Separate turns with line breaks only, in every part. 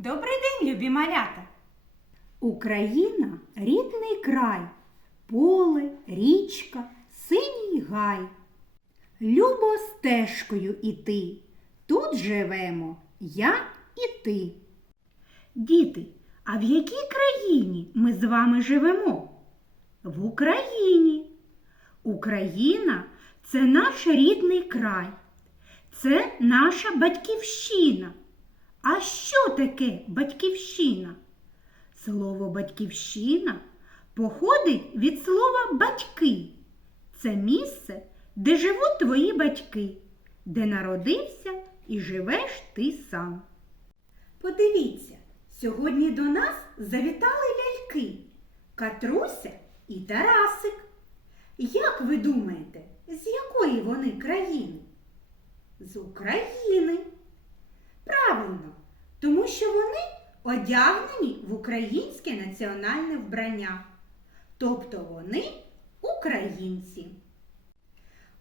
Добрий день, любі малята!
Україна рідний край, поле, річка, синій гай. Любо стежкою іти, тут живемо я і ти. Діти, а в якій країні ми з вами живемо? В Україні. Україна це наш рідний край, це наша батьківщина. А що таке батьківщина? Слово батьківщина походить від слова батьки. Це місце, де живуть твої батьки, де народився і живеш ти сам. Подивіться, сьогодні до нас завітали ляльки Катруся і Тарасик. Як ви думаєте, з якої вони країни? З України. Правильно, тому що вони одягнені в українське національне вбрання. Тобто вони українці.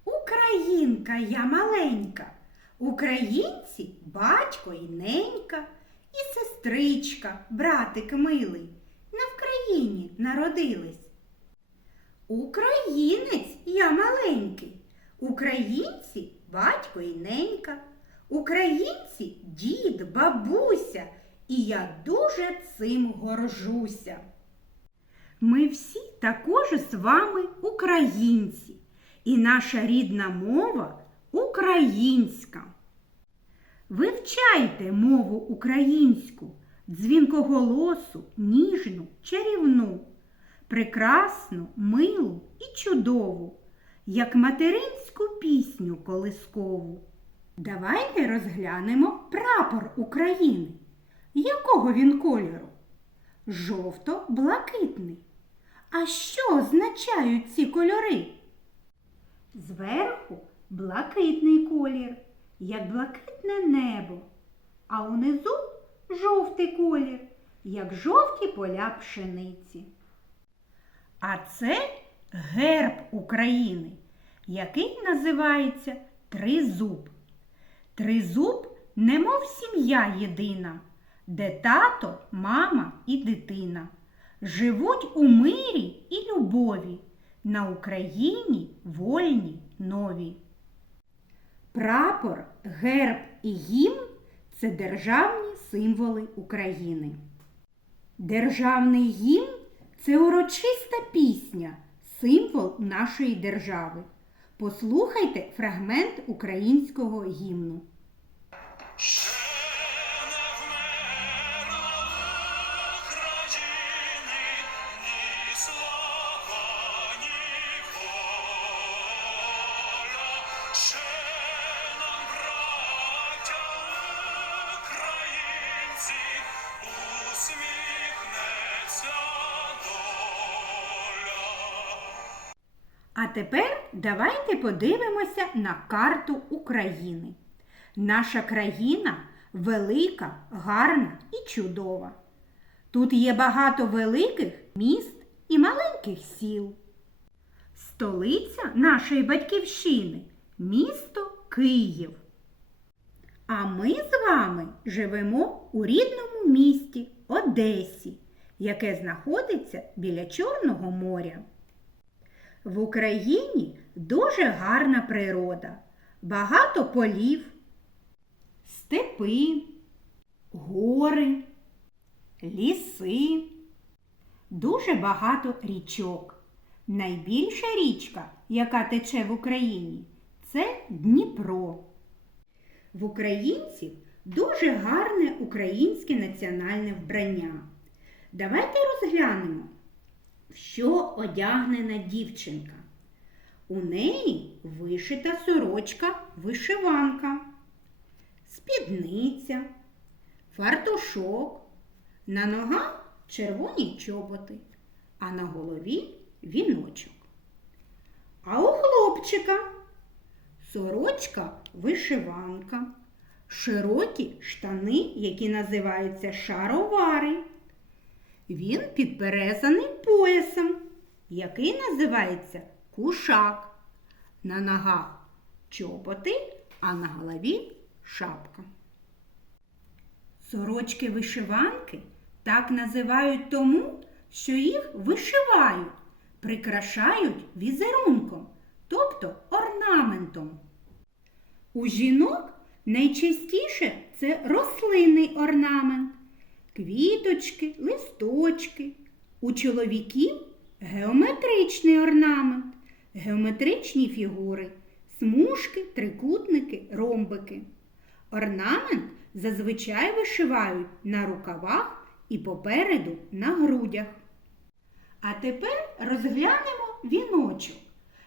Українка я маленька, українці батько і ненька, і сестричка, братик милий, на Вкраїні народились. Українець я маленький, українці батько і ненька, українці дід, бабуся, і я дуже цим горжуся. Ми всі також з вами українці, і наша рідна мова українська. Вивчайте мову українську, дзвінкоголосу, ніжну, чарівну, прекрасну, милу і чудову, як материнську пісню колискову. Давайте розглянемо прапор України. Якого він кольору? Жовто-блакитний. А що означають ці кольори? Зверху блакитний колір, як блакитне небо, а унизу жовтий колір, як жовті поля пшениці. А це герб України, який називається Тризуб. Тризуб, немов сім'я єдина, де тато, мама і дитина живуть у мирі і любові на Україні вольні нові. Прапор, герб і гімн це державні символи України. Державний гімн це урочиста пісня, символ нашої держави. Послухайте фрагмент українського гімну. А тепер давайте подивимося на карту України. Наша країна велика, гарна і чудова. Тут є багато великих міст і маленьких сіл. Столиця нашої батьківщини місто Київ. А ми з вами живемо у рідному місті Одесі, яке знаходиться біля Чорного моря. В Україні дуже гарна природа, багато полів, степи, гори, ліси, дуже багато річок. Найбільша річка, яка тече в Україні, це Дніпро. В українців дуже гарне українське національне вбрання. Давайте розглянемо, що одягнена дівчинка. У неї вишита сорочка вишиванка, спідниця, фартушок, на ногах червоні чоботи, а на голові віночок. А у хлопчика сорочка вишиванка, широкі штани, які називаються шаровари. Він підперезаний поясом, який називається кушак. На ногах чоботи, а на голові шапка. Сорочки вишиванки так називають тому, що їх вишивають, прикрашають візерунком, тобто орнаментом. У жінок найчастіше це рослинний орнамент, квіточки, листочки. У чоловіків геометричний орнамент, геометричні фігури, смужки, трикутники, ромбики. Орнамент зазвичай вишивають на рукавах і попереду на грудях. А тепер розглянемо віночок,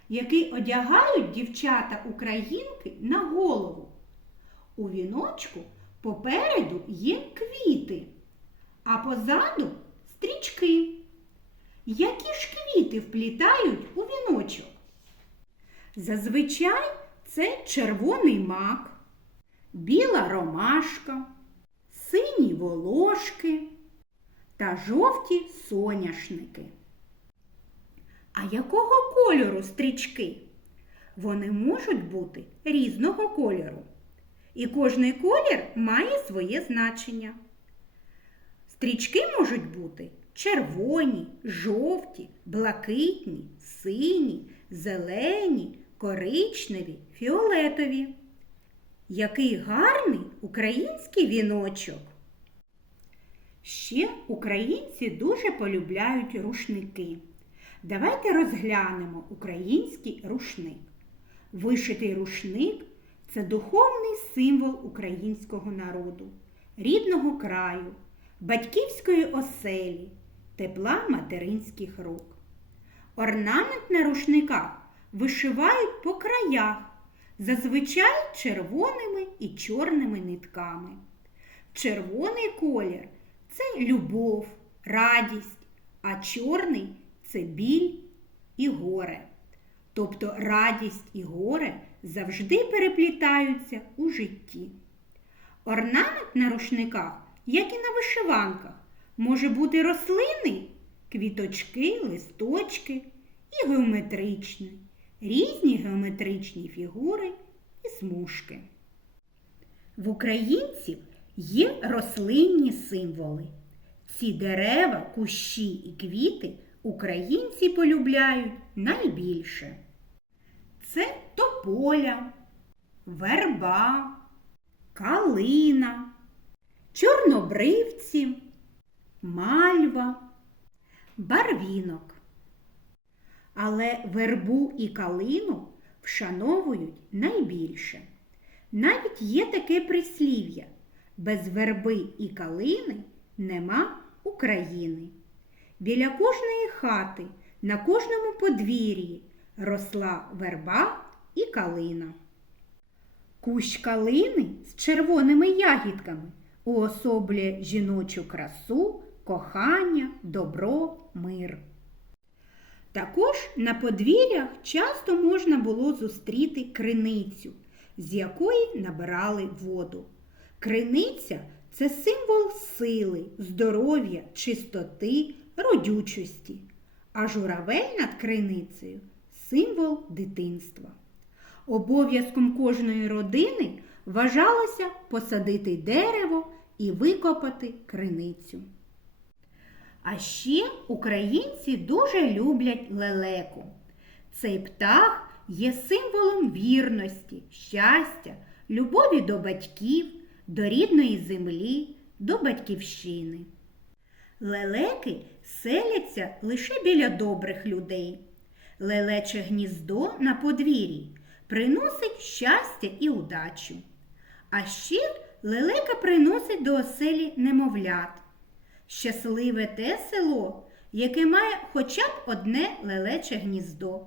який одягають дівчата українки на голову. У віночку попереду є квіти, а позаду стрічки. Які ж квіти вплітають у віночок? Зазвичай це червоний мак, біла ромашка, сині волошки та жовті соняшники. А якого кольору стрічки? Вони можуть бути різного кольору. І кожний колір має своє значення. Стрічки можуть бути червоні, жовті, блакитні, сині, зелені, коричневі, фіолетові. Який гарний український віночок. Ще українці дуже полюбляють рушники. Давайте розглянемо український рушник. Вишитий рушник це духовний символ українського народу, рідного краю, батьківської оселі, тепла материнських рук. Орнамент на рушниках вишивають по краях, зазвичай червоними і чорними нитками. Червоний колір це любов, радість, а чорний це біль і горе. Тобто радість і горе завжди переплітаються у житті. Орнамент на рушниках, як і на вишиванках, може бути рослинний, квіточки, листочки і геометричний, різні геометричні фігури і смужки. В українців є рослинні символи. Ці дерева, кущі і квіти українці полюбляють найбільше. Це тополя, верба, калина, чорнобривці, мальва, барвінок. Але вербу і калину вшановують найбільше. Навіть є таке прислів'я без верби і калини нема України. Біля кожної хати, на кожному подвір'ї росла верба і калина. Кущ калини з червоними ягідками уособлює жіночу красу, кохання, добро, мир. Також на подвір'ях часто можна було зустріти криницю, з якої набирали воду. Криниця це символ сили, здоров'я, чистоти, родючості, а журавель над криницею символ дитинства. Обов'язком кожної родини вважалося посадити дерево і викопати криницю. А ще українці дуже люблять лелеку. Цей птах є символом вірності, щастя, любові до батьків, до рідної землі, до батьківщини. Лелеки селяться лише біля добрих людей. Лелече гніздо на подвір'ї приносить щастя і удачу. А ще лелека приносить до оселі немовлят. Щасливе те село, яке має хоча б одне лелече гніздо.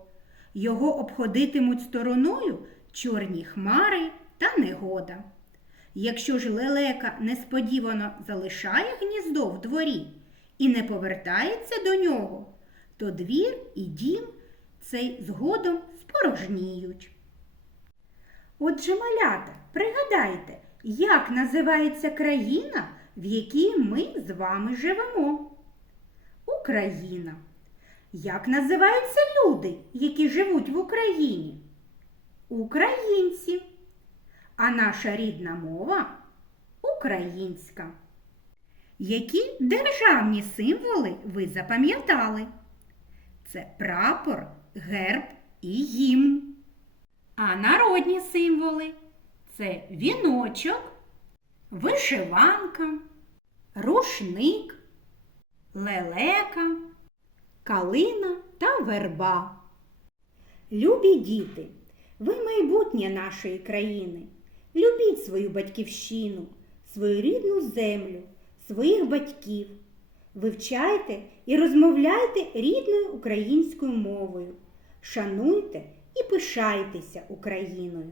Його обходитимуть стороною чорні хмари та негода. Якщо ж лелека несподівано залишає гніздо в дворі і не повертається до нього, то двір і дім цей згодом спорожніють. Отже, малята, пригадайте, як називається країна, в якій ми з вами живемо? Україна. Як називаються люди, які живуть в Україні? Українці. А наша рідна мова українська. Які державні символи ви запам'ятали? Це прапор, герб і гімн. А народні символи це віночок, вишиванка, рушник, лелека, калина та верба. Любі діти, ви майбутнє нашої країни. Любіть свою батьківщину, свою рідну землю, своїх батьків. Вивчайте і розмовляйте рідною українською мовою. Шануйте і пишайтеся Україною.